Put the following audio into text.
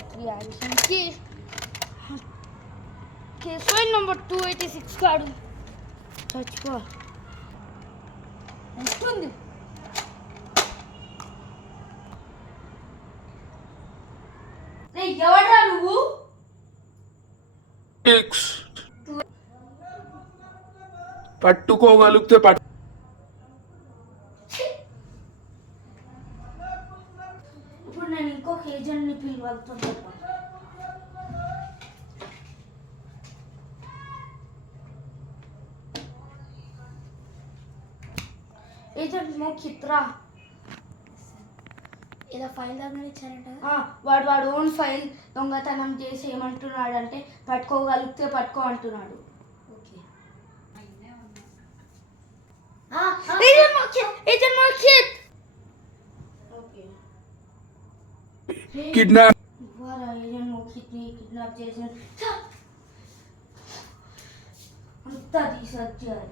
రియాక్షన్కి case file number 286 కాడు చచ్చిపో వస్తుంది. ఎవడా నువ్వు? పట్టుకోగలిగితే ఇప్పుడు నేను ఇంకొక ఏజెంట్ని పిలవలుగుతాను. ఏజెంట్ మోక్షిత్ రా. ఇలా ఫైల్ దగ్గర ఇచ్చారంట. వాడు ఓన్ ఫైల్ దొంగతనం చేసి ఏమంటున్నాడు అంటే పట్టుకోగలిగితే పట్టుకో అంటున్నాడు. కిడ్నాప్ చేసి అంతా తీసొచ్చారు.